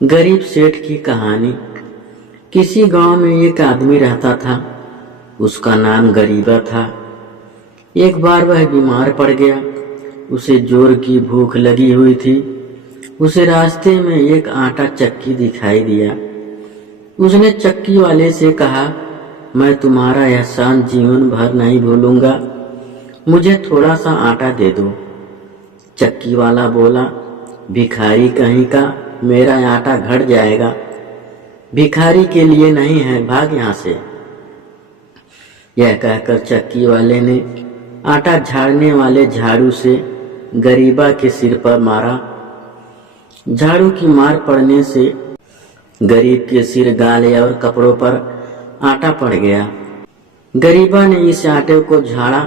गरीब सेठ की कहानी। किसी गांव में एक आदमी रहता था। उसका नाम गरीबा था। एक बार वह बीमार पड़ गया। उसे जोर की भूख लगी हुई थी। उसे रास्ते में एक आटा चक्की दिखाई दिया। उसने चक्की वाले से कहा, मैं तुम्हारा एहसान जीवन भर नहीं भूलूंगा, मुझे थोड़ा सा आटा दे दो। चक्की वाला बोला, भिखारी कहीं का, मेरा आटा घट जाएगा। भिखारी के लिए नहीं है, भाग यहाँ से। यह कहकर चक्की वाले ने आटा झाड़ने वाले झाड़ू से गरीबा के सिर पर मारा। झाड़ू की मार पड़ने से गरीब के सिर, गाल और कपड़ों पर आटा पड़ गया। गरीबा ने इस आटे को झाड़ा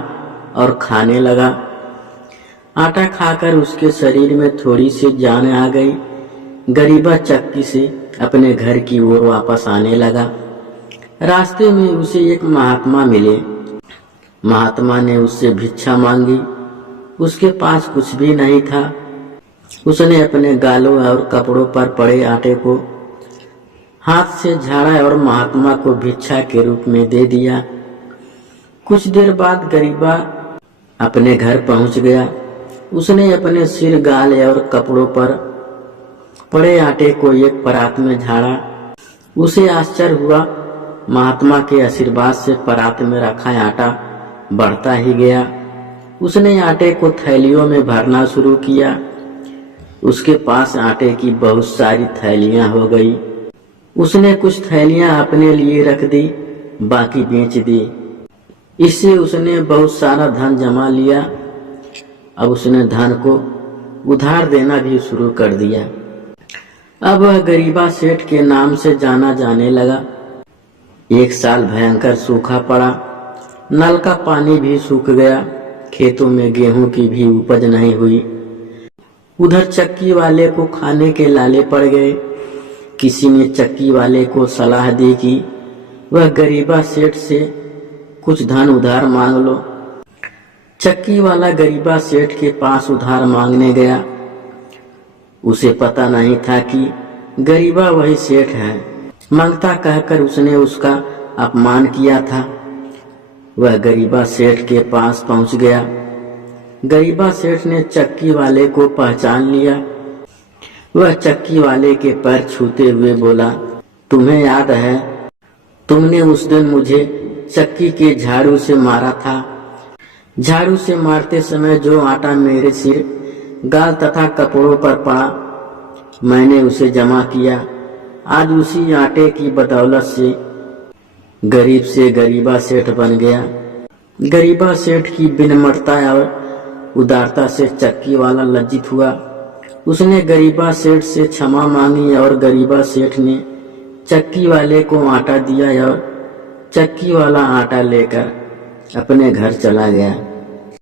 और खाने लगा। आटा खाकर उसके शरीर में थोड़ी सी जान आ गई। गरीबा चक्की से अपने घर की ओर वापस आने लगा। रास्ते में उसे एक महात्मा मिले। महात्मा ने उससे भिक्षा मांगी। उसके पास कुछ भी नहीं था। उसने अपने गालों और कपड़ों पर पड़े आटे को हाथ से झाड़ा और महात्मा को भिक्षा के रूप में दे दिया। कुछ देर बाद गरीबा अपने घर पहुंच गया। उसने अपने सिर, गाल और कपड़ों पर पड़े आटे को एक परात में झाड़ा। उसे आश्चर्य हुआ। महात्मा के आशीर्वाद से परात में रखा आटा बढ़ता ही गया। उसने आटे को थैलियों में भरना शुरू किया। उसके पास आटे की बहुत सारी थैलियां हो गई। उसने कुछ थैलियां अपने लिए रख दी, बाकी बेच दी। इससे उसने बहुत सारा धन जमा लिया। अब उसने धन को उधार देना भी शुरू कर दिया। अब वह गरीबा सेठ के नाम से जाना जाने लगा। एक साल भयंकर सूखा पड़ा। नल का पानी भी सूख गया। खेतों में गेहूं की भी उपज नहीं हुई। उधर चक्की वाले को खाने के लाले पड़ गए। किसी ने चक्की वाले को सलाह दी कि वह गरीबा सेठ से कुछ धन उधार मांग लो। चक्की वाला गरीबा सेठ के पास उधार मांगने गया। उसे पता नहीं था कि गरीबा वही सेठ है। मांगता कहकर उसने उसका अपमान किया था। वह गरीबा सेठ के पास पहुंच गया। गरीबा सेठ ने चक्की वाले को पहचान लिया। वह चक्की वाले के पैर छूते हुए बोला, तुम्हें याद है, तुमने उस दिन मुझे चक्की के झाड़ू से मारा था। झाड़ू से मारते समय जो आटा मेरे सिर, गाल तथा कपड़ों पर पड़ा, मैंने उसे जमा किया। आज उसी आटे की बदौलत से गरीब से गरीबा सेठ बन गया। गरीबा सेठ की विनम्रता और उदारता से चक्की वाला लज्जित हुआ। उसने गरीबा सेठ से क्षमा मांगी और गरीबा सेठ ने चक्की वाले को आटा दिया और चक्की वाला आटा लेकर अपने घर चला गया।